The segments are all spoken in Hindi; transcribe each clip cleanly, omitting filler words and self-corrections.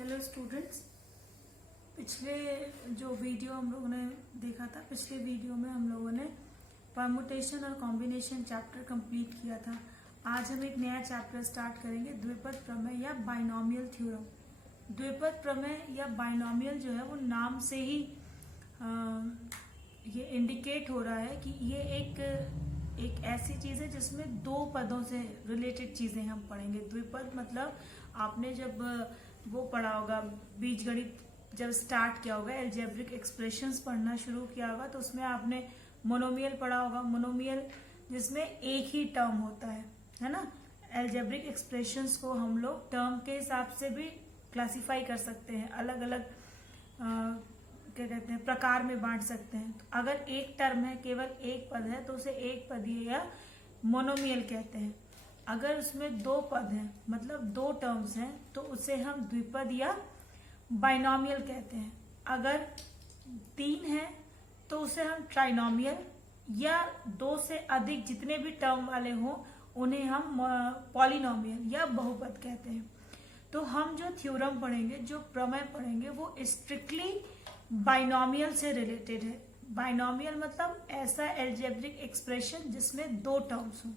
हेलो स्टूडेंट्स, पिछले जो वीडियो हम लोगों ने देखा था, पिछले वीडियो में हम लोगों ने परमुटेशन और कॉम्बिनेशन चैप्टर कंप्लीट किया था। आज हम एक नया चैप्टर स्टार्ट करेंगे, द्विपद प्रमेय या बाइनोमियल थ्योरम। द्विपद प्रमेय या बाइनोमियल जो है वो नाम से ही ये इंडिकेट हो रहा है कि ये एक ऐसी चीज है जिसमें दो पदों से रिलेटेड चीजें हम पढ़ेंगे। द्विपद मतलब आपने जब वो पढ़ा होगा, बीजगणित जब स्टार्ट किया होगा, एल्जेब्रिक एक्सप्रेशंस पढ़ना शुरू किया होगा, तो उसमें आपने मोनोमियल पढ़ा होगा। मोनोमियल जिसमें एक ही टर्म होता है ना। एल्जेब्रिक एक्सप्रेशंस को हम लोग टर्म के हिसाब से भी क्लासिफाई कर सकते हैं, अलग अलग क्या कहते हैं प्रकार में बांट सकते हैं। तो अगर एक टर्म है, केवल एक पद है, तो उसे एक पदीय या मोनोमियल कहते हैं। अगर उसमें दो पद हैं, मतलब दो टर्म्स हैं, तो उसे हम द्विपद या बाइनोमियल कहते हैं। अगर तीन है तो उसे हम ट्राइनोमियल, या दो से अधिक जितने भी टर्म वाले हों उन्हें हम पॉलिनोमियल या बहुपद कहते हैं। तो हम जो थ्योरम पढ़ेंगे, जो प्रमेय पढ़ेंगे, वो स्ट्रिक्टली बाइनोमियल से रिलेटेड है। बाइनोमियल मतलब ऐसा एल्जेब्रिक एक्सप्रेशन जिसमें दो टर्म्स हों।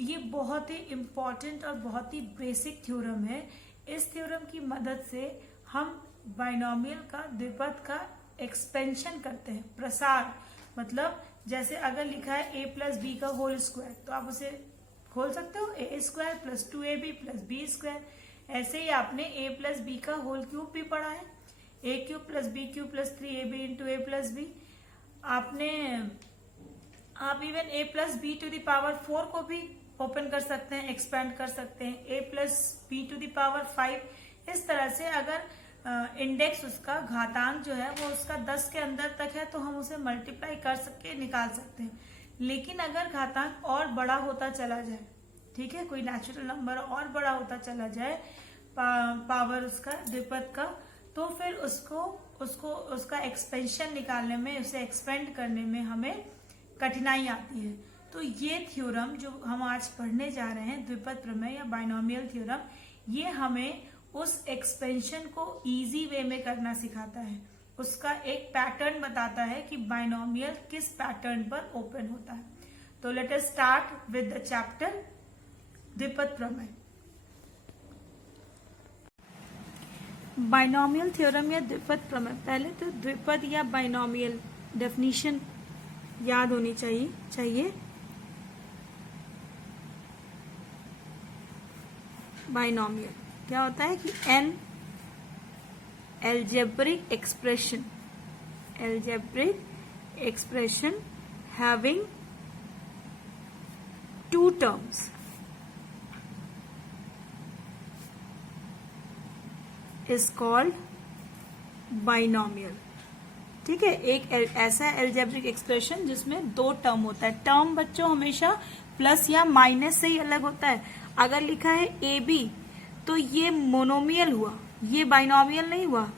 ये बहुत ही इम्पॉर्टेंट और बहुत ही बेसिक थ्योरम है। इस थ्योरम की मदद से हम बाइनोमियल का, द्विपद का एक्सपेंशन करते हैं, प्रसार। मतलब जैसे अगर लिखा है a प्लस बी का होल स्क्वायर, तो आप उसे खोल सकते हो, a square plus 2ab plus B square. ऐसे ही आपने a प्लस बी का होल क्यूब भी पढ़ा है, a cube plus b cube plus 3ab into a plus b. आप even a plus B to the power 4 को भी ओपन कर सकते हैं, एक्सपेंड कर सकते हैं, a plus B to the power 5। इस तरह से अगर इंडेक्स उसका, घातांक जो है वो उसका 10 के अंदर तक है, तो हम उसे मल्टीप्लाई कर सकते, निकाल सकते हैं। लेकिन अगर घातांक और बड़ा होता चला जाए, ठीक है, कोई नेचुरल नंबर और बड़ा होता चला जाए, पावर उसका, द्विपद का, तो फिर उसका एक्सपेंशन निकालने में, उसे एक्सपेंड करने में हमें कठिनाई आती है। तो ये थ्योरम जो हम आज पढ़ने जा रहे हैं, द्विपद प्रमेय या बाइनोमियल थ्योरम, ये हमें उस एक्सपेंशन को इजी वे में करना सिखाता है। उसका एक पैटर्न बताता है कि बाइनोमियल किस पैटर्न पर ओपन होता है। तो let us start with the chapter द्विपद प्रमेय। बाइनोमियल थ्योरम या द्विपद प्रमेय। पहले तो द्विपद या बाइनोमियल डेफिनेशन याद होनी चाहिए। बाइनोमियल क्या होता है कि an algebraic expression having two terms is called binomial. ठीक है, एक ऐसा एल्जेब्रिक एक्सप्रेशन जिसमें दो टर्म होता है। टर्म बच्चों हमेशा प्लस या माइनस से ही अलग होता है। अगर लिखा है ए बी, तो ये मोनोमियल हुआ, ये बाइनोमियल नहीं हुआ।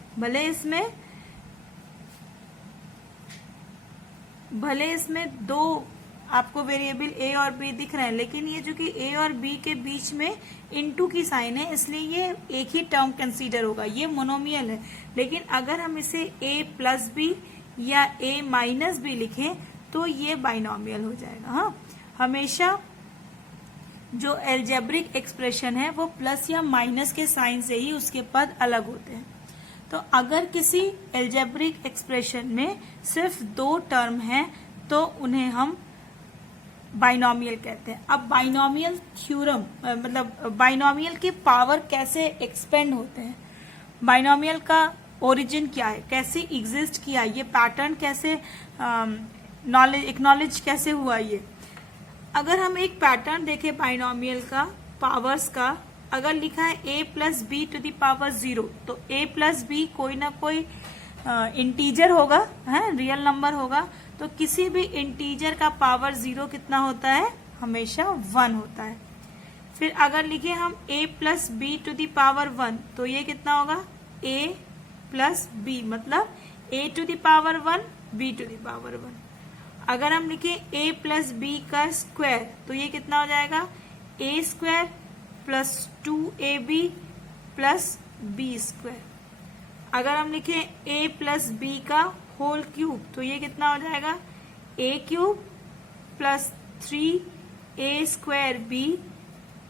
भले इसमें दो आपको वेरिएबल ए और बी दिख रहे हैं, लेकिन ये जो कि ए और बी के बीच में इनटू की साइन है, इसलिए ये एक ही टर्म कंसीडर होगा, ये मोनोमियल है। लेकिन अगर हम इसे ए प्लस बी या ए माइनस बी लिखें तो ये बाइनोमियल हो जाएगा। हाँ, हमेशा जो एल्जेब्रिक एक्सप्रेशन है वो प्लस या माइनस के साइन से ही उसके पद अलग होते हैं। तो अगर किसी एल्जेब्रिक एक्सप्रेशन में सिर्फ दो टर्म हैं तो उन्हें हम बाइनोमियल कहते हैं। अब बाइनोमियल थ्योरम मतलब बाइनोमियल के पावर कैसे एक्सपेंड होते हैं, बाइनोमियल का ओरिजिन क्या है, कैसे एग्जिस्ट किया, ये पैटर्न कैसे एक्नॉलेज कैसे हुआ। ये अगर हम एक पैटर्न देखें बाइनोमियल का, पावर्स का, अगर लिखा है a plus B to the power 0, तो a प्लस बी कोई ना कोई इंटीजर होगा, है, रियल नंबर होगा। तो किसी भी इंटीजर का पावर 0 कितना होता है, हमेशा 1 होता है। फिर अगर लिखे हम a plus B to the power 1, तो ये कितना होगा, a प्लस बी, मतलब a to the power 1 b to the power 1। अगर हम लिखे a प्लस बी का स्क्वायर, तो ये कितना हो जाएगा, a square plus 2ab plus B square. अगर हम लिखें a प्लस बी का होल क्यूब तो ये कितना हो जाएगा, a cube plus 3a square B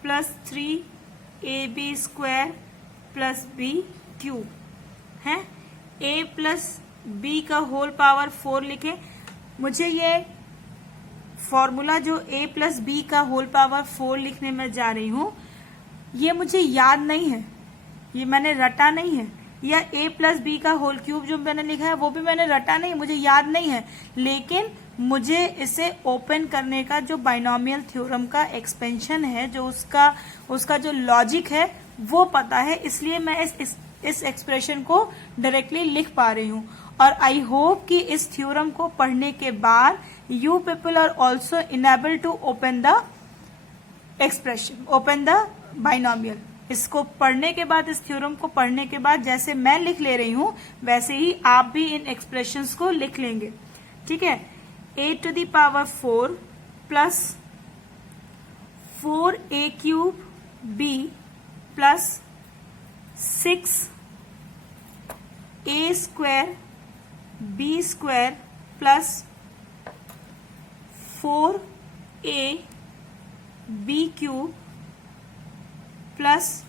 plus 3ab square plus b cube है। a प्लस बी का होल पावर 4 लिखें। मुझे ये फॉर्मूला जो a प्लस बी का होल पावर 4 लिखने में जा रही हूं, ये मुझे याद नहीं है, ये मैंने रटा नहीं है, या a प्लस बी का होल क्यूब जो मैंने लिखा है वो भी मैंने रटा नहीं, मुझे याद नहीं है, लेकिन मुझे इसे ओपन करने का जो बाइनोमियल थ्योरम का एक्सपेंशन है, जो उसका जो लॉजिक है वो पता है, इसलिए मैं इस एक्सप्रेशन को डायरेक्टली लिख पा रही हूँ। और आई होप कि इस थ्योरम को पढ़ने के बाद you people are also enable to open the expression, open the binomial. इसको पढ़ने के बाद, इस थ्योरम को पढ़ने के बाद जैसे मैं लिख ले रही हूं वैसे ही आप भी इन एक्सप्रेशंस को लिख लेंगे, ठीक है। a to the power 4 plus 4a cube b plus 6a square b square plus 4a b cube plus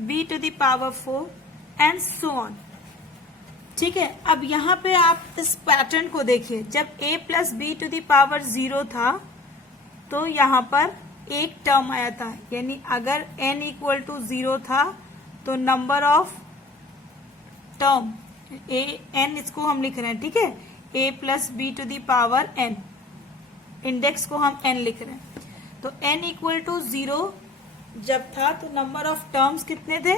b to the power 4 and so on, ठीक है। अब यहाँ पे आप इस पैटर्न को देखिए, जब a plus B to the power 0 था तो यहाँ पर एक टर्म आया था, यानी अगर n इक्वल टू 0 था तो नंबर ऑफ टर्म n, इसको हम लिख रहे हैं, ठीक है, a plus B to the power n, index को हम n लिख रहे हैं। तो n इक्वल टू 0 जब था तो नंबर ऑफ टर्म्स कितने थे,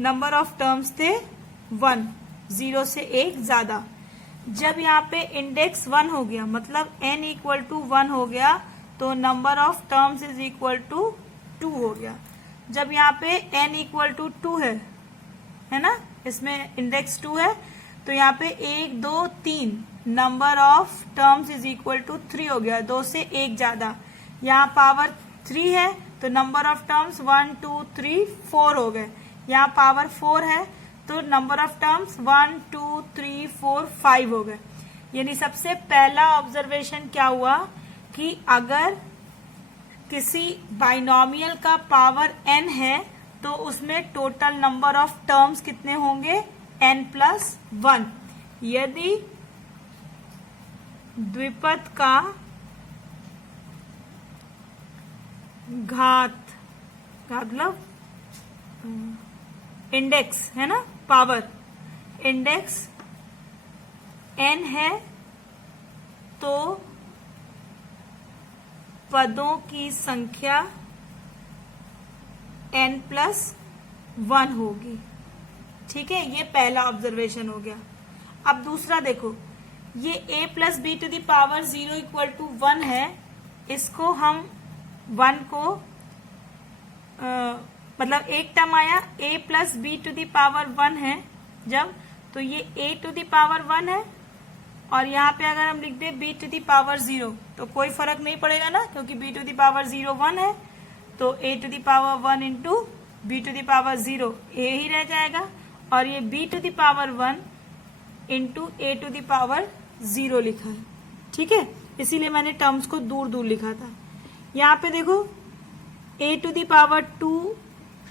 नंबर ऑफ टर्म्स थे 1, 0 से 1 ज्यादा। जब यहाँ पे इंडेक्स 1 हो गया, मतलब n इक्वल टू 1 हो गया, तो number of terms is equal to 2 हो गया। जब यहाँ पे n इक्वल टू 2 है ना, इसमें इंडेक्स 2 है, तो यहाँ पे 1 2 3 number of terms is equal to 3 हो गया, 2 से 1 ज्यादा। यहाँ पावर 3 है तो नंबर ऑफ टर्म्स 1 2 3 4 हो गए। यहाँ पावर 4 है तो नंबर ऑफ टर्म्स 1 2 3 4 5 हो गए। यानी सबसे पहला ऑब्जर्वेशन क्या हुआ कि अगर किसी बाइनोमियल का पावर n है तो उसमें टोटल नंबर ऑफ टर्म्स कितने होंगे, n प्लस 1। यदि द्विपद का घात मतलब इंडेक्स है ना, पावर इंडेक्स n है तो पदों की संख्या n प्लस 1 होगी, ठीक है। ये पहला ऑब्जर्वेशन हो गया। अब दूसरा देखो, ये a plus B to the power 0 equal to 1 है, इसको हम 1 को मतलब एक टर्म आया a plus B to the power 1 है जब, तो ये a टू द पावर 1 है, और यहाँ पे अगर हम लिख दे b टू द पावर 0 तो कोई फर्क नहीं पड़ेगा ना, क्योंकि b टू द पावर 0 1 है, तो a to the power 1 into b to the power 0 a ही रह जाएगा, और ये b to the power 1 into a to the power 0 लिखा है, ठीक है। इसीलिए मैंने टर्म्स को दूर दूर लिखा था। यहाँ पे देखो a to the power 2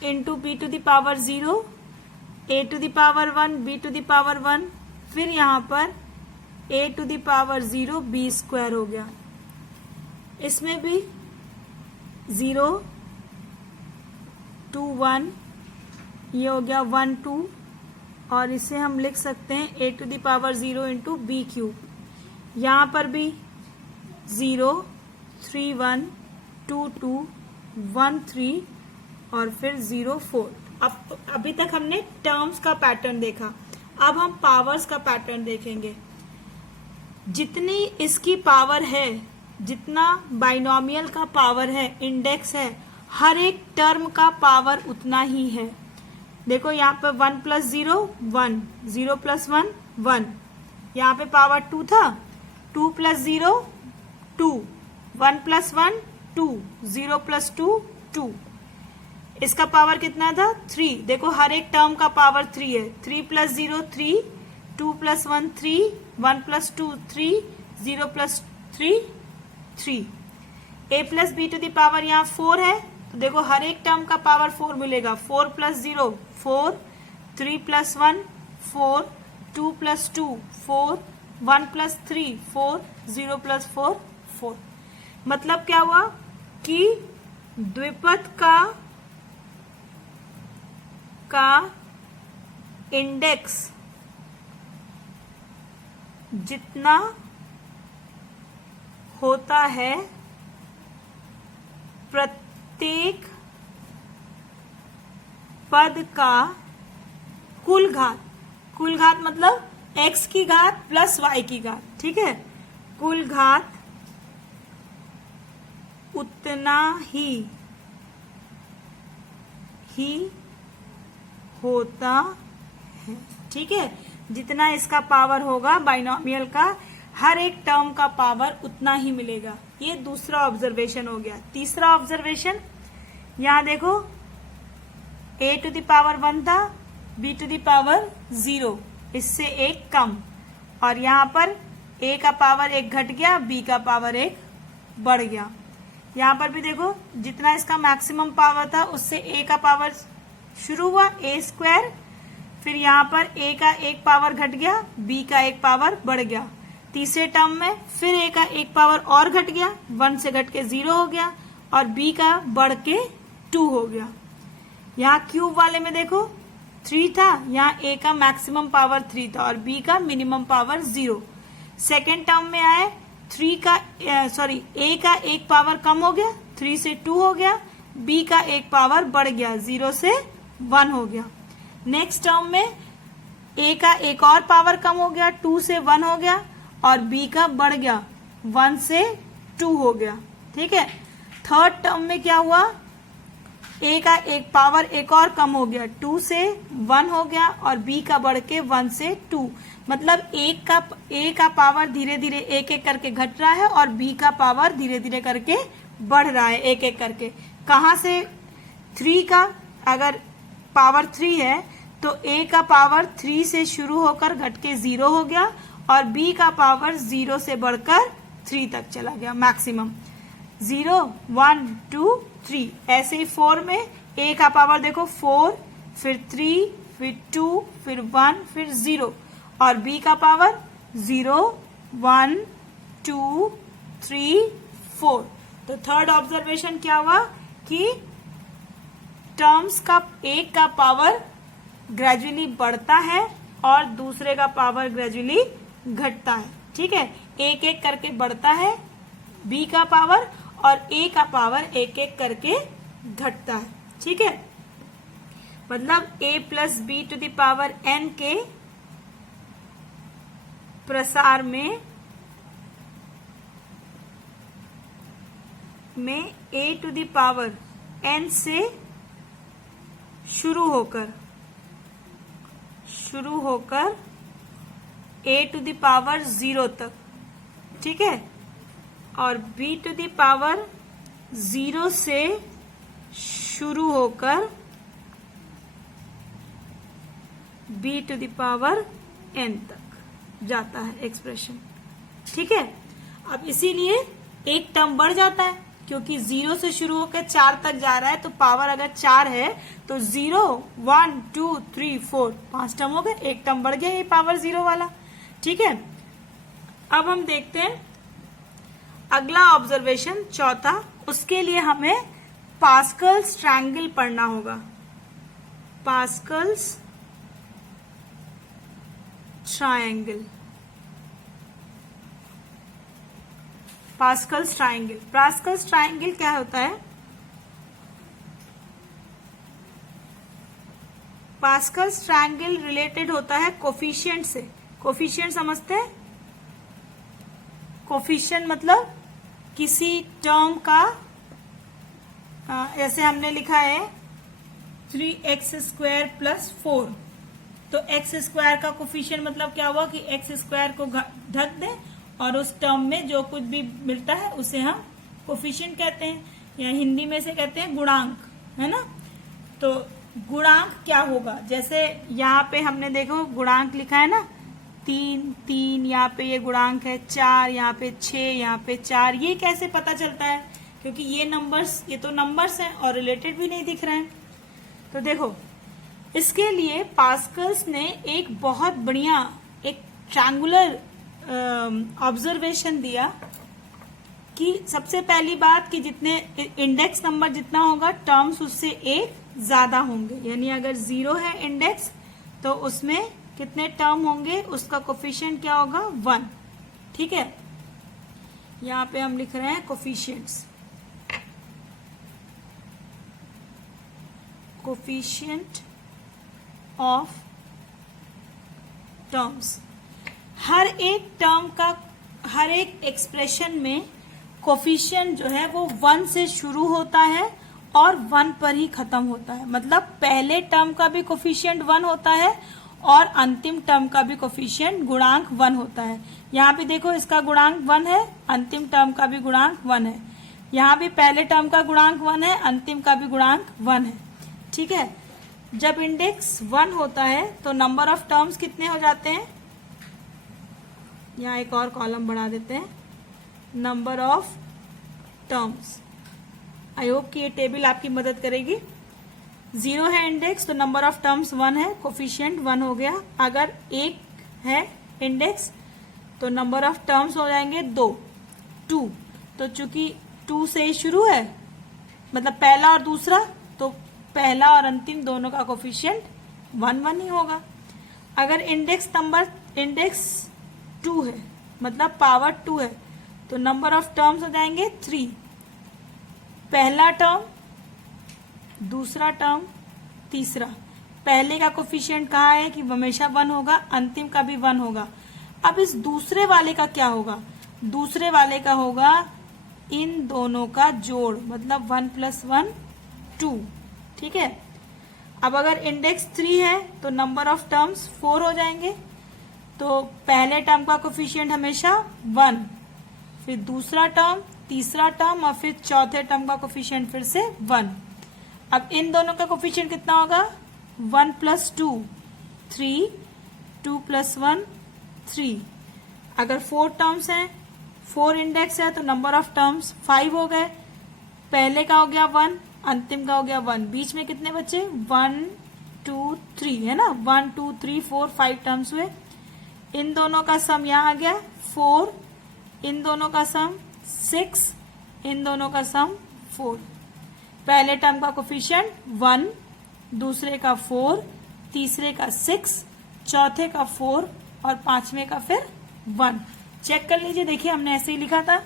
into b to the power 0, a to the power 1 b to the power 1, फिर यहाँ पर a to the power 0 b square हो गया। इसमें भी 0 2 1, ये हो गया 1 2, और इसे हम लिख सकते हैं a to the power 0 into b cube. यहाँ पर भी 0 3 1 2 2 1 3 और फिर 0 4। अब अभी तक हमने टर्म्स का पैटर्न देखा, अब हम पावर्स का पैटर्न देखेंगे। जितनी इसकी पावर है, जितना बाइनोमियल का पावर है, इंडेक्स है, हर एक टर्म का पावर उतना ही है। देखो यहाँ पे 1 प्लस 0 1, 0 प्लस 1 1, यहाँ पे पावर 2 था, 2 प्लस 0 2, 1 प्लस 1 2, 0 प्लस 2 2। इसका पावर कितना था 3, देखो हर एक टर्म का पावर 3 है, 3 + 0 3, 2 + 1 3, 1 + 2 3, 0 + 3 3, a + b to the power यहाँ 4 है, तो देखो हर एक टर्म का पावर 4 मिलेगा, 4 + 0 4, 3 + 1 4, 2 + 2 4, 1 + 3 4, 0 + 4 4। मतलब क्या हुआ कि द्विपद का इंडेक्स जितना होता है प्रत्येक पद का कुल घात मतलब x की घात प्लस y की घात, ठीक है, कुल घात उतना ही होता है, ठीक है, जितना इसका पावर होगा बाइनोमियल का, हर एक टर्म का पावर उतना ही मिलेगा। ये दूसरा ऑब्जर्वेशन हो गया। तीसरा ऑब्जर्वेशन, यहां देखो a टू द पावर 1 था, b टू द पावर 0, इससे एक कम, और यहां पर a का पावर 1 घट गया, b का पावर 1 बढ़ गया। यहां पर भी देखो जितना इसका मैक्सिमम पावर था उससे a का पावर शुरू हुआ a², फिर यहाँ पर a का 1 पावर घट गया, b का 1 पावर बढ़ गया। तीसरे टर्म में फिर a का 1 पावर और घट गया, 1 से घट के 0 हो गया, और b का बढ़ के 2 हो गया। यहाँ क्यूब वाले में देखो 3 था, यहाँ a का मैक्सिमम पावर 3 था और b का मिनिमम पावर 0। सेकेंड टर्म में आए a का 1 पावर कम हो गया, 3 से 2 हो गया, b का 1 पावर बढ़ गया, 0 से 1 हो गया। नेक्स्ट टर्म में a का 1 और पावर कम हो गया, 2 से 1 हो गया, और b का बढ़ गया, 1 से 2 हो गया, ठीक है। थर्ड टर्म में क्या हुआ, a का 1 पावर 1 और कम हो गया, 2 से 1 हो गया, और b का बढ़ के 1 से 2, मतलब a का पावर धीरे धीरे एक एक करके घट रहा है और b का पावर धीरे धीरे करके बढ़ रहा है, एक एक करके। कहाँ से 3 का अगर पावर 3 है तो a का पावर 3 से शुरू होकर घट के 0 हो गया, और b का पावर 0 से बढ़कर 3 तक चला गया मैक्सिमम, 0 1 2 3। ऐसे ही 4 में a का पावर देखो 4, फिर 3, फिर 2, फिर 1, फिर 0, और b का पावर 0 1 2 3 4। तो थर्ड ऑब्जर्वेशन क्या हुआ कि टर्म्स का एक का पावर ग्रेजुअली बढ़ता है और दूसरे का पावर ग्रेजुअली घटता है, ठीक है, एक एक करके बढ़ता है b का पावर, और a का पावर एक एक करके घटता है, ठीक है। मतलब a + b to the power n के प्रसार में a to the power n से शुरू होकर a टू द पावर 0 तक, ठीक है, और b टू द पावर 0 से शुरू होकर b to the power n तक जाता है एक्सप्रेशन, ठीक है। अब इसीलिए एक टर्म बढ़ जाता है, क्योंकि 0 से शुरू होकर 4 तक जा रहा है, तो पावर अगर 4 है तो 0 1 2 3 4 5 टर्म हो गए, एक टर्म बढ़ गया ये पावर 0 वाला, ठीक है। अब हम देखते हैं अगला ऑब्जर्वेशन, चौथा। उसके लिए हमें पास्कल्स ट्रायंगल पढ़ना होगा। Pascal's triangle, Pascal's triangle. Pascal's triangle क्या होता है? पास्कल्स ट्रायंगल रिलेटेड होता है कोफिशिएंट से। कोफिशिएंट समझते हैं? कोफिशिएंट मतलब किसी टर्म का, ऐसे हमने लिखा है 3x² + 4, तो x² का कोफिशिएंट मतलब क्या हुआ कि x² को ढक दें और उस टर्म में जो कुछ भी मिलता है उसे हम कोफिशिएंट कहते हैं, या हिंदी में से कहते हैं गुणांक, है ना। तो गुणांक क्या होगा, जैसे यहाँ पे हमने देखो गुणांक लिखा है ना, 3, यहाँ पे ये गुणांक है, 4, यहाँ पे 6, यहाँ पे 4, ये कैसे पता चलता है, क्योंकि ये तो नंबर्स हैं और रिलेटेड भी नहीं दिख रहे हैं। तो देखो इसके लिए पास्कल्स ने एक बहुत बढ़िया एक ट्रायंगुलर ऑब्जर्वेशन दिया कि सबसे पहली बात कि जितने इंडेक्स नंबर जितना होगा टर्म्स उससे एक ज्यादा होंगे, यानी अगर 0 है इंडेक्स तो उसमें कितने टर्म होंगे, उसका कोफिशिएंट क्या होगा 1। ठीक है, यहाँ पे हम लिख रहे हैं कोफिशिएंट्स, कोफिशिएंट ऑफ टर्म्स। हर एक टर्म का, हर एक एक्सप्रेशन में कोफिशिएंट जो है वो 1 से शुरू होता है और 1 पर ही खत्म होता है। मतलब पहले टर्म का भी कोफिशिएंट 1 होता है और अंतिम टर्म का भी कोफिशिएंट गुणांक 1 होता है। यहाँ पे देखो इसका गुणांक 1 है, अंतिम टर्म का भी गुणांक 1 है। यहाँ भी पहले टर्म का गुणांक 1 है, अंतिम का भी गुणांक 1 है। ठीक है, जब इंडेक्स 1 होता है तो नंबर ऑफ टर्म्स कितने हो जाते हैं, यहाँ एक और कॉलम बढ़ा देते हैं, number of terms. I hope कि ये टेबल आपकी मदद करेगी। 0 है इंडेक्स तो नंबर ऑफ टर्म्स 1 है, कोफिशिएंट 1 हो गया। अगर 1 है इंडेक्स तो नंबर ऑफ टर्म्स हो जाएंगे 2। तो चूंकि 2 से शुरू है, मतलब पहला और दूसरा, तो पहला और अंतिम दोनों का कोफिशिएंट 1 ही होगा। अगर इंडेक्स 2 है, मतलब पावर 2 है, तो नंबर ऑफ टर्म्स हो जाएंगे 3। पहला टर्म, दूसरा टर्म, तीसरा। पहले का कोफिशिएंट कहा है कि हमेशा 1 होगा, अंतिम का भी 1 होगा। अब इस दूसरे वाले का क्या होगा, दूसरे वाले का होगा इन दोनों का जोड़, मतलब 1 + 1 2। ठीक है, अब अगर इंडेक्स 3 है तो नंबर ऑफ टर्म्स 4 हो जाएंगे। तो पहले टर्म का कोफिशिएंट हमेशा 1, फिर दूसरा टर्म, तीसरा टर्म और फिर चौथे टर्म का कोफिशिएंट फिर से 1। अब इन दोनों का कोफिशिएंट कितना होगा, 1 + 2 3, 2 + 1 3। अगर 4 टर्म्स हैं, 4 इंडेक्स है तो नंबर ऑफ टर्म्स 5 हो गए। पहले का हो गया 1, अंतिम का हो गया 1, बीच में कितने बचे 1 2 3 है ना, 1 2 3 4 5 टर्म्स हुए। इन दोनों का सम यहाँ आ गया 4, इन दोनों का सम 6, इन दोनों का सम 4। पहले टर्म का कोफिशिएंट 1, दूसरे का 4, तीसरे का 6, चौथे का 4 और पांचवें का फिर 1। चेक कर लीजिए, देखिए हमने ऐसे ही लिखा था,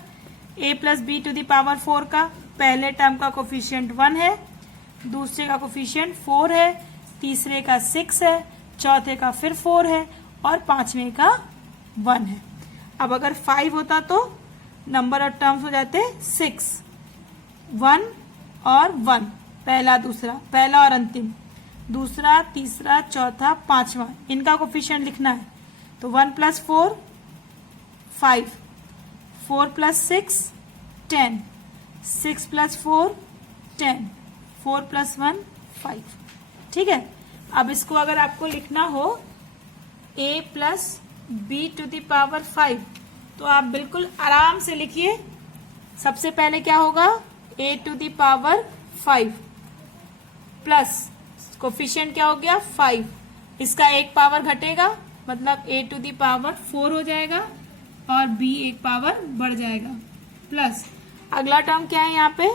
a + b⁴ का पहले टर्म का कोफिशिएंट 1 है, दूसरे का कोफिशिएंट 4 है, तीसरे का 6 है, चौथे का फिर 4 है और पांचवें का 1 है। अब अगर 5 होता तो नंबर ऑफ टर्म्स हो जाते 6, 1 और 1, पहला दूसरा, पहला और अंतिम, दूसरा तीसरा चौथा पांचवा, इनका कोफिशिएंट लिखना है। तो 1 + 4 5, 4 + 6 10, 6 + 4 10, 4 + 1 5। ठीक है, अब इसको अगर आपको लिखना हो a + b⁵ तो आप बिल्कुल आराम से लिखिए। सबसे पहले क्या होगा, a⁵ प्लस कोफिशिएंट क्या हो गया 5, इसका एक पावर घटेगा, मतलब a⁴ हो जाएगा और b एक पावर बढ़ जाएगा, प्लस अगला टर्म क्या है यहाँ पे,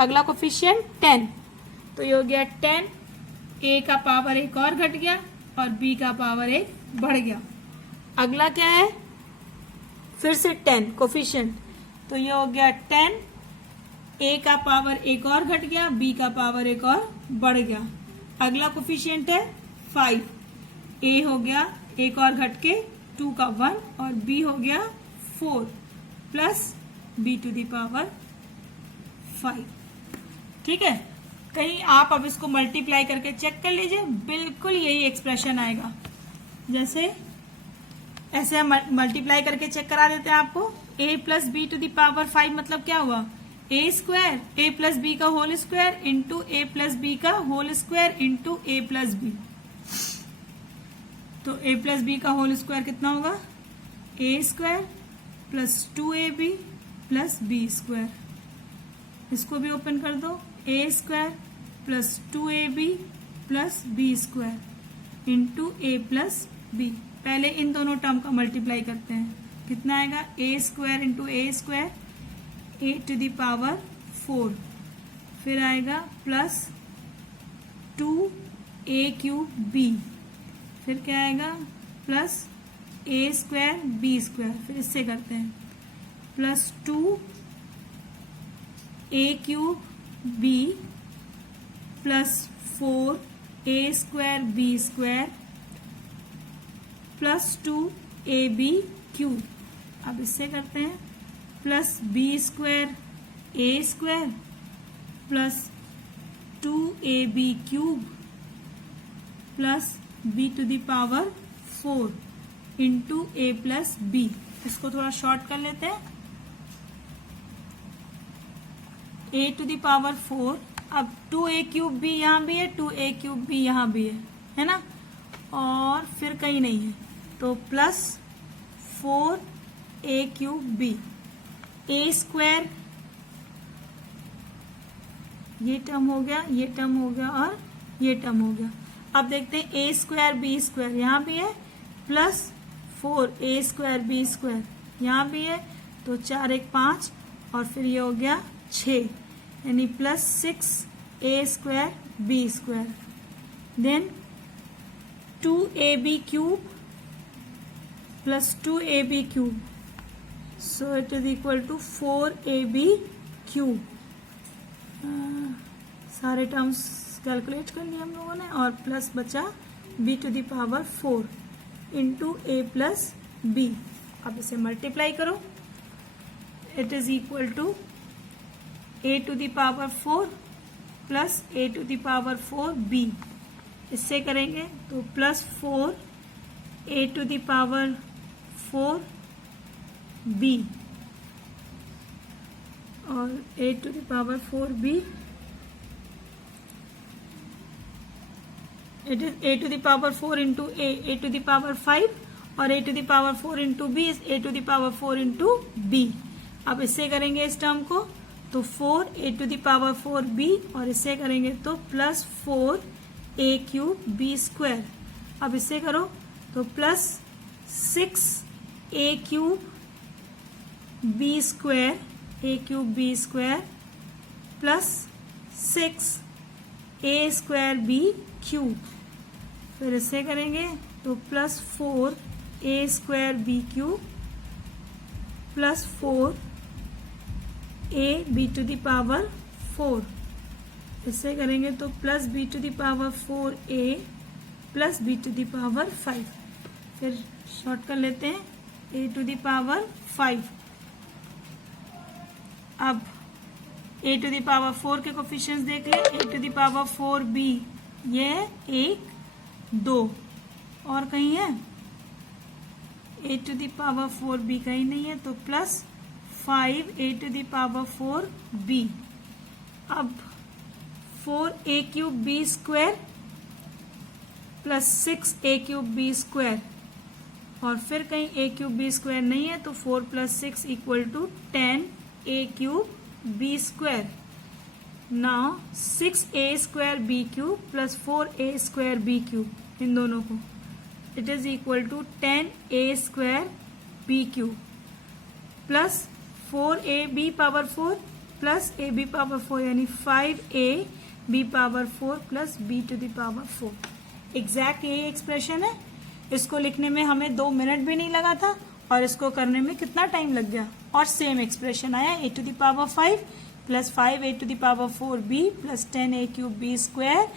अगला कोफिशिएंट 10, तो ये हो गया 10, a का पावर एक और घट गया और b का पावर एक बढ़ गया। अगला क्या है, फिर से 10 कोफिशिएंट, तो ये हो गया 10, a का पावर एक और घट गया, b का पावर एक और बढ़ गया। अगला कोफिशिएंट है 5, a हो गया एक और घट के 2 का 1 और b हो गया 4 प्लस b⁵ 5। ठीक है, कहीं आप अब इसको मल्टीप्लाई करके चेक कर लीजिए, बिल्कुल यही एक्सप्रेशन आएगा। जैसे ऐसे हम मल्टीप्लाई करके चेक करा देते हैं आपको। a + b⁵ मतलब क्या हुआ, a square a plus B का whole square into a plus B का whole square into a plus b. तो ए प्लस बी का होल स्क्वायर कितना होगा, a square plus 2ab plus B square. इसको भी ओपन कर दो, a square plus 2ab plus B square into a plus b. पहले इन दोनों टर्म का मल्टीप्लाई करते हैं, कितना आएगा, a square into a square a to the power 4, फिर आएगा प्लस 2a³ बी, फिर क्या आएगा plus a square b square. फिर इससे करते हैं plus 2a³ b plus 4a² b square plus 2ab³। अब इससे करते हैं plus B square a square plus 2ab³ plus B to the power 4 into a plus b. इसको थोड़ा शॉर्ट कर लेते हैं, ए टू द पावर 4। अब 2a³ भी यहाँ भी है, 2a³ भी यहाँ भी है ना, और फिर कहीं नहीं है, तो प्लस 4a³ बी। ए स्क्वायर ये टर्म हो गया, ये टर्म हो गया और ये टर्म हो गया। अब देखते हैं ए स्क्वायर बी स्क्वायर यहाँ भी है, प्लस 4a² बी स्क्वायर यहाँ भी है, तो 4 1 5 और फिर ये हो गया 6, यानी plus 6a² b square. Then 2ab³ plus 2ab³, so it is equal to 4ab³। सारे टर्म्स कैलकुलेट कर लिए हम लोगों ने, और प्लस बचा b to the power 4 into a plus b. अब इसे मल्टीप्लाई करो, it is equal to a to the power 4 plus a to the power 4 b. इससे करेंगे तो plus 4 a to the power 4 b और a to the power 4 b, it is a to the power 4 into a to the power 5, और a to the power 4 into B is a to the power 4 into b. अब इससे करेंगे इस टर्म को तो 4 a to the power 4 b, और इससे करेंगे तो प्लस 4a³ बी स्क्वायर। अब इससे करो तो plus 6a³ b square, a³ b square plus 6a² b³। फिर इससे करेंगे तो plus 4a² b³ plus 4a b to the power 4। इससे करेंगे तो plus b to the power 4a plus b to the power 5। फिर शॉर्ट कर लेते हैं a टू द पावर 5। अब a टू द पावर 4 के कोफिशिएंट्स देख ले, a to the power 4b ये है 1 2, और कहीं है a to the power 4b कहीं नहीं है, तो plus 5a to the power 4b। अब 4a³ b square plus 6a³ b square, और फिर कहीं a³ b स्क्वायर नहीं है, तो 4 plus 6 equal to 10a³ b square. Now 6a² b³ plus 4a² b³, इन दोनों को it is equal to 10a² b³ plus 4ab power 4 plus ab power 4, यानी 5ab power 4 plus b to the power 4। Exact यही एक्सप्रेशन है। इसको लिखने में हमें 2 मिनट भी नहीं लगा था, और इसको करने में कितना टाइम लग गया, और सेम एक्सप्रेशन आया a to the power 5 plus 5a to the power 4b plus 10a³ b square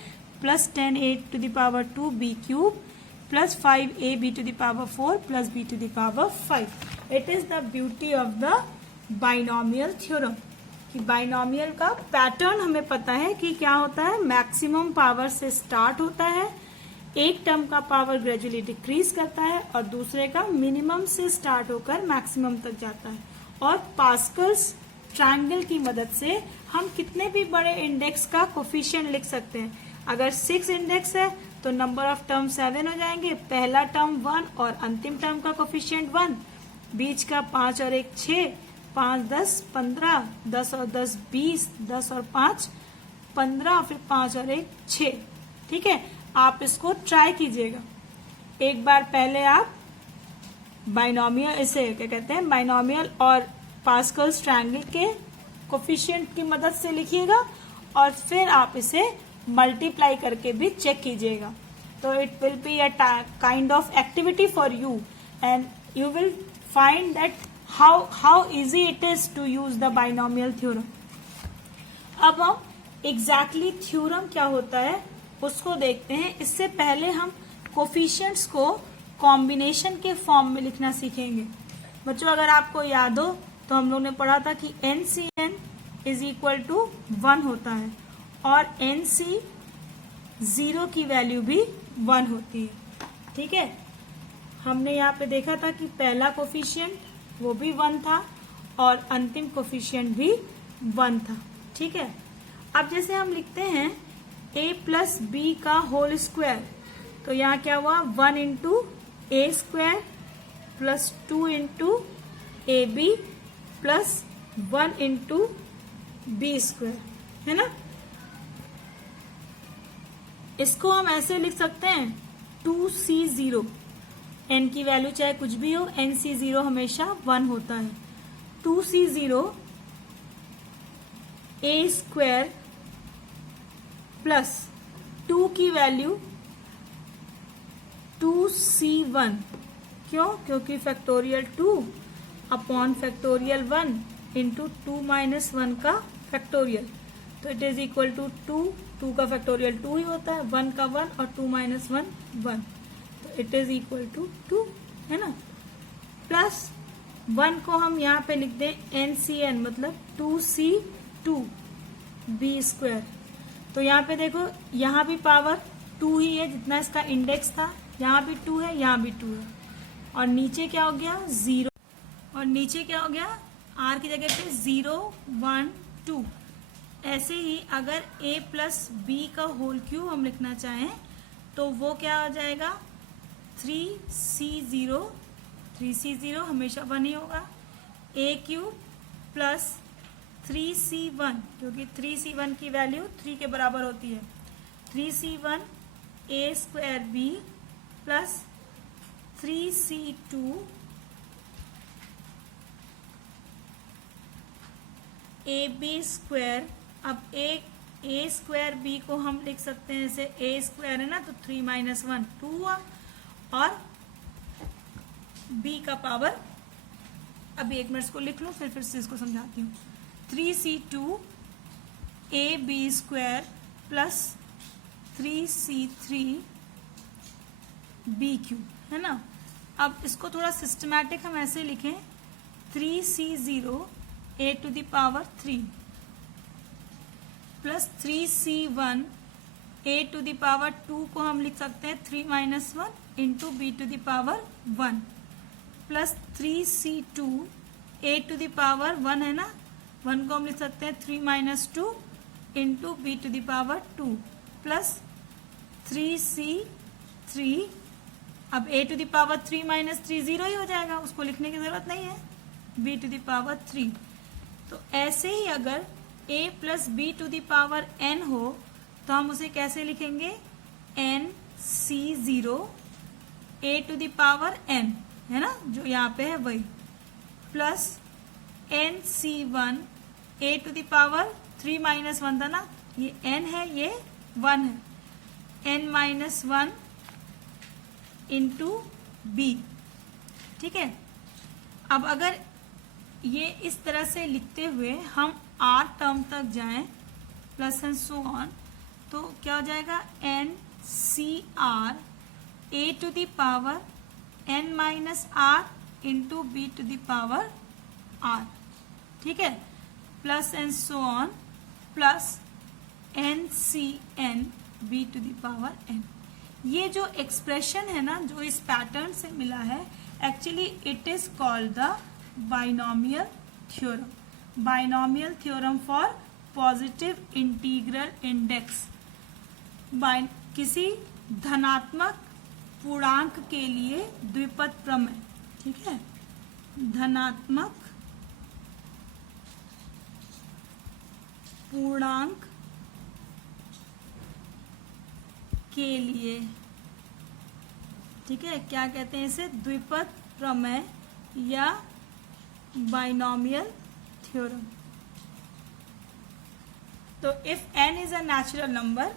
plus 10a to the power 2b³ plus 5ab to the power 4 plus b to the power 5। It is the beauty of the binomial theorem कि बाइनोमियल का पैटर्न हमें पता है कि क्या होता है, मैक्सिमम पावर से स्टार्ट होता है, एक टर्म का पावर ग्रेजुअली डिक्रीज करता है और दूसरे का मिनिमम से स्टार्ट होकर मैक्सिमम तक जाता है, और पास्कल्स ट्रायंगल की मदद से हम कितने भी बड़े इंडेक्स का कोफिशिएंट लिख सकते हैं। अगर 6 इंडेक्स है तो नंबर ऑफ टर्म 7 हो जाएंगे, पहला टर्म 1 और अंतिम टर्म का कोफिशिएंट 1, बीच का 5 और 1 6, 5 10 15, 10 और 10 20, 10 और 5 15, फिर 5 और 1 6। ठीक है, आप इसको ट्राई कीजिएगा एक बार। पहले आप बाइनोमियल, इसे क्या कहते हैं, बाइनोमियल और पास्कल्स ट्रायंगल के कोफिशिएंट की मदद से लिखिएगा और फिर आप इसे मल्टीप्लाई करके भी चेक कीजिएगा। तो it will be a kind of activity for you and you will find that how easy it is to use the binomial theorem. अब हम एग्जैक्टली थ्योरम क्या होता है उसको देखते हैं। इससे पहले हम कोफिशिएंट्स को कॉम्बिनेशन के फॉर्म में लिखना सीखेंगे। बच्चों अगर आपको याद हो तो हम लोग ने पढ़ा था कि NCN इज इक्वल टू 1 होता है और NC 0 की वैल्यू भी 1 होती है। ठीक है, हमने यहाँ पे देखा था कि पहला कोफिशिएंट वो भी 1 था और अंतिम कोफिशिएंट भी 1 था। ठीक है, अब जैसे हम लिखते हैं a प्लस बी का होल स्क्वायर, तो यहाँ क्या हुआ 1 into a square plus 2 into a b plus 1 into b square, है ना। इसको हम ऐसे लिख सकते हैं 2C0, n की वैल्यू चाहे कुछ भी हो, NC0 हमेशा 1 होता है। 2C0 ए स्क्वायर प्लस 2 की वैल्यू 2C1, क्यों? क्योंकि factorial 2 upon factorial 1 into 2 minus 1 का फैक्टोरियल, तो इट इज इक्वल टू 2 का फैक्टोरियल 2 ही होता है, 1 का 1 और 2 माइनस 1 1, तो इट इज इक्वल टू 2, है ना। प्लस 1 को हम यहाँ पे लिख दें NCN, मतलब 2C2 बी स्क्वायर। तो यहाँ पे देखो यहाँ भी पावर 2 ही है जितना इसका इंडेक्स था, यहाँ भी 2 है, यहाँ भी 2 है, और नीचे क्या हो गया 0, और नीचे क्या हो गया r की जगह पे 0 1 2। ऐसे ही अगर a प्लस बी का होल क्यूब हम लिखना चाहें तो वो क्या हो जाएगा 3C0, 3C0 हमेशा 1 ही होगा, a क्यूब प्लस 3C1, क्योंकि 3C1 की वैल्यू 3 के बराबर होती है, 3C1 a square B plus 3C2 a b square. अब ए स्क्वायर बी को हम लिख सकते हैं जैसे ए स्क्वायर है ना, तो 3 माइनस 1 2 हुआ, और बी का पावर, अभी एक मिनट इसको लिख लूं फिर से इसको समझाती हूँ। 3C2 a b square plus 3C3 b cube, है ना। अब इसको थोड़ा सिस्टमैटिक हम ऐसे लिखें 3C0 a to the power 3 plus 3C1 a to the power 2 को हम लिख सकते हैं 3 minus 1 into b to the power 1 plus 3C2 a to the power 1 है ना, 1 को हम लिख सकते हैं 3 minus 2 into b to the power 2 plus 3C3। अब a to the power 3 minus 3 0 ही हो जाएगा, उसको लिखने की जरूरत नहीं है, b टू द पावर 3। तो ऐसे ही अगर a plus B to the power n हो तो हम उसे कैसे लिखेंगे NC0 a to the power n, है ना, जो यहाँ पे है वही, plus NC1 a to the power 3 minus 1 था ना, ये n है ये 1 है, n माइनस 1 इंटू बी। ठीक है, अब अगर ये इस तरह से लिखते हुए हम r टर्म तक जाएं प्लस एंड सो ऑन, तो क्या हो जाएगा NCR a to the power n minus r into b to the power r। ठीक है, plus and so on plus NCN b to the power n। ये जो एक्सप्रेशन है ना, जो इस पैटर्न से मिला है, actually it is called the binomial theorem. Binomial theorem for positive integral index, किसी धनात्मक पूर्णांक के लिए द्विपद प्रमेय, ठीक है, धनात्मक पूर्णांक के लिए, ठीक है, क्या कहते हैं इसे, द्विपद प्रमेय या बाइनोमियल थ्योरम। तो if n is a natural number,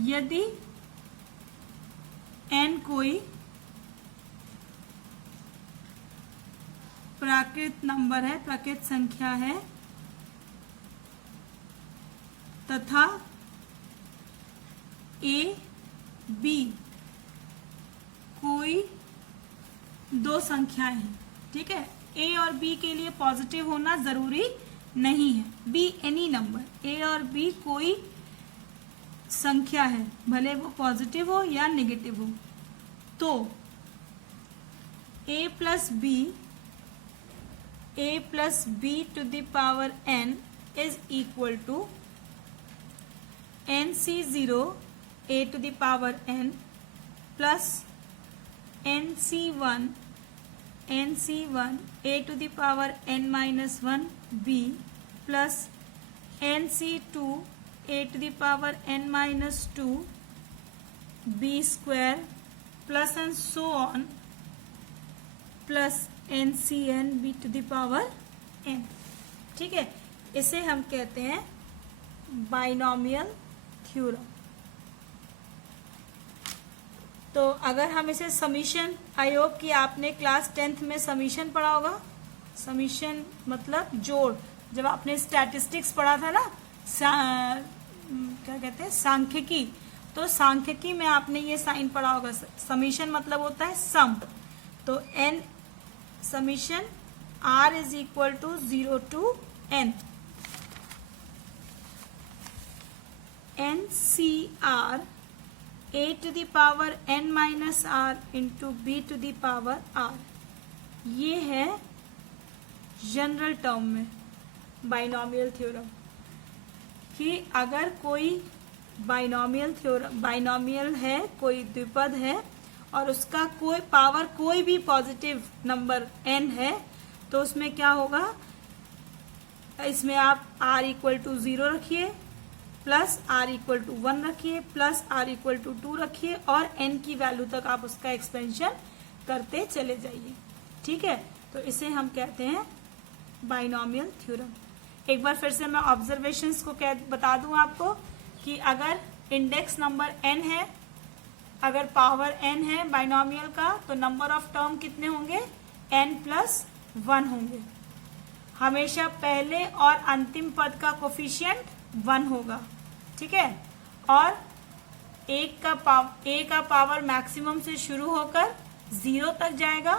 यदि n कोई प्राकृत नंबर है, प्राकृत संख्या है, तथा a b कोई दो संख्याएं हैं, ठीक है, a और b के लिए पॉजिटिव होना जरूरी नहीं है, b एनी नंबर, a और b कोई संख्या है, भले वो पॉजिटिव हो या नेगेटिव हो, तो a plus b to the power n is equal to nc0 a to the power n plus nc1 a to the power n minus 1 b plus nc2 a to the power n minus 2 b square plus and so on plus ncn b to the power n, ठीक है, इसे हम कहते हैं बाइनोमियल थ्योरम। तो अगर हम इसे समीशन, आई होप कि आपने क्लास 10th में समीशन पढ़ा होगा, समीशन मतलब जोड़, जब आपने स्टैटिस्टिक्स पढ़ा था ना, क्या कहते हैं, सांख्यिकी, तो सांख्यिकी में आपने ये साइन पढ़ा होगा, समीशन मतलब होता है सम, तो n summation r is equal to 0 to n, NCR a to the power n minus r into b to the power r, ये है जनरल टर्म में बाइनोमियल थ्योरम, कि अगर कोई बाइनोमियल है, कोई द्विपद है और उसका कोई पावर कोई भी पॉजिटिव नंबर n है, तो उसमें क्या होगा, इसमें आप r इक्वल टू 0 रखिए, प्लस r इक्वल टू 1 रखिए, प्लस r इक्वल टू 2 रखिए, और n की वैल्यू तक आप उसका एक्सपेंशन करते चले जाइए, ठीक है, तो इसे हम कहते हैं बाइनोमियल थ्योरम। एक बार फिर से मैं ऑब्जर्वेशंस को बता दूं आपको, कि अगर इंडेक्स नंबर n है, अगर पावर n है बाइनोमियल का, तो नंबर ऑफ टर्म कितने होंगे, n प्लस 1 होंगे, हमेशा पहले और अंतिम पद का कोफिशिएंट 1 होगा, ठीक है, और a का पावर मैक्सिमम से शुरू होकर 0 तक जाएगा,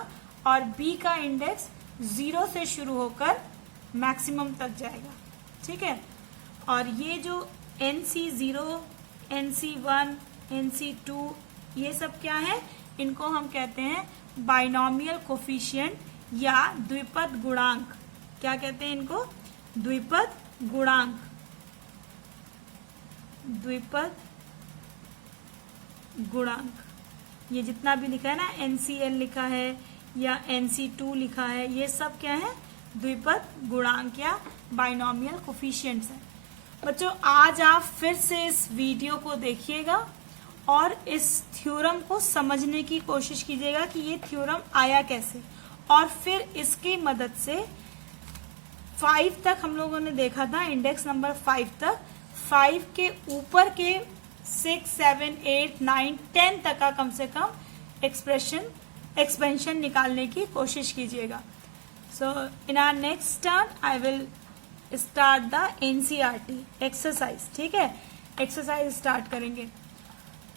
और b का इंडेक्स 0 से शुरू होकर मैक्सिमम तक जाएगा, ठीक है, और ये जो nc0, nc1, nc2, ये सब क्या है, इनको हम कहते हैं बाइनोमियल कोफिशिएंट या द्विपद गुणांक। क्या कहते हैं इनको, द्विपद गुणांक, द्विपद गुणांक। ये जितना भी लिखा है ना, NCL लिखा है या NC2 लिखा है, ये सब क्या है, द्विपद गुणांक या बाइनोमियल कोफिशिएंट्स है। बच्चों, आज आप फिर से इस वीडियो को देखिएगा और इस थ्योरम को समझने की कोशिश कीजिएगा कि ये थ्योरम आया कैसे, और फिर इसकी मदद से 5 तक हम लोगों ने देखा था, इंडेक्स नंबर 5 तक, 5 के ऊपर के 6, 7, 8, 9, 10 तक का कम से कम एक्सपेंशन निकालने की कोशिश कीजिएगा। So in our next turn I will start the NCERT exercise, ठीक है, एक्सरसाइज स्टार्ट करेंगे।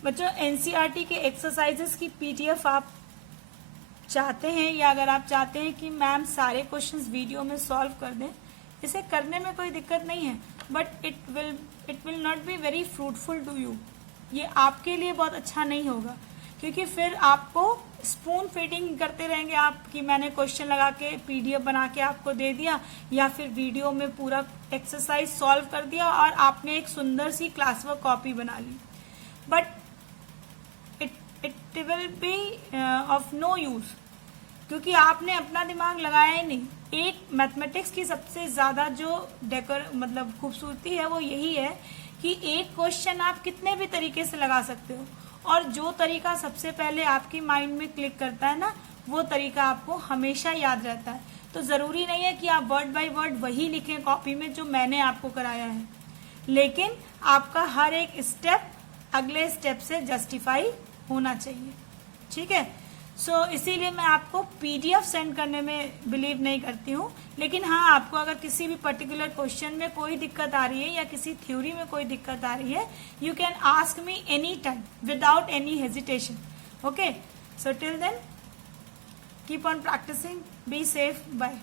बच्चों, NCERT के एक्सरसाइजेस की PDF आप चाहते हैं, या अगर आप चाहते हैं कि मैम सारे क्वेश्चंस वीडियो में सॉल्व कर दें, इसे करने में कोई दिक्कत नहीं है, but it will not be very fruitful to you. ये आपके लिए बहुत अच्छा नहीं होगा, क्योंकि फिर आपको स्पून फीडिंग करते रहेंगे आप कि मैंने क्वेश्चन लगा के पीडीएफ बना के आपको दे दिया, या फिर वीडियो में पूरा एक्सरसाइज सॉल्व कर दिया और आपने एक सुंदर सी क्लास वर्क कॉपी बना ली, but it will be of no use, क्योंकि आपने अपना दिमाग लगाया ही नहीं। एक मैथमेटिक्स की सबसे ज्यादा जो मतलब खूबसूरती है वो यही है कि एक क्वेश्चन आप कितने भी तरीके से लगा सकते हो, और जो तरीका सबसे पहले आपकी माइंड में क्लिक करता है ना, वो तरीका आपको हमेशा याद रहता है। तो जरूरी नहीं है कि आप वर्ड बाय वर्ड वही लिखें कॉपी में जो मैंने आपको कराया है, लेकिन आपका हर एक स्टेप अगले स्टेप से जस्टिफाई होना चाहिए, ठीक है। सो इसीलिए मैं आपको पीडीएफ सेंड करने में बिलीव नहीं करती हूँ, लेकिन हाँ, आपको अगर किसी भी पर्टिकुलर क्वेश्चन में कोई दिक्कत आ रही है या किसी थ्योरी में कोई दिक्कत आ रही है, you can ask me any time without any hesitation, okay. So till then keep on practising, be safe, bye.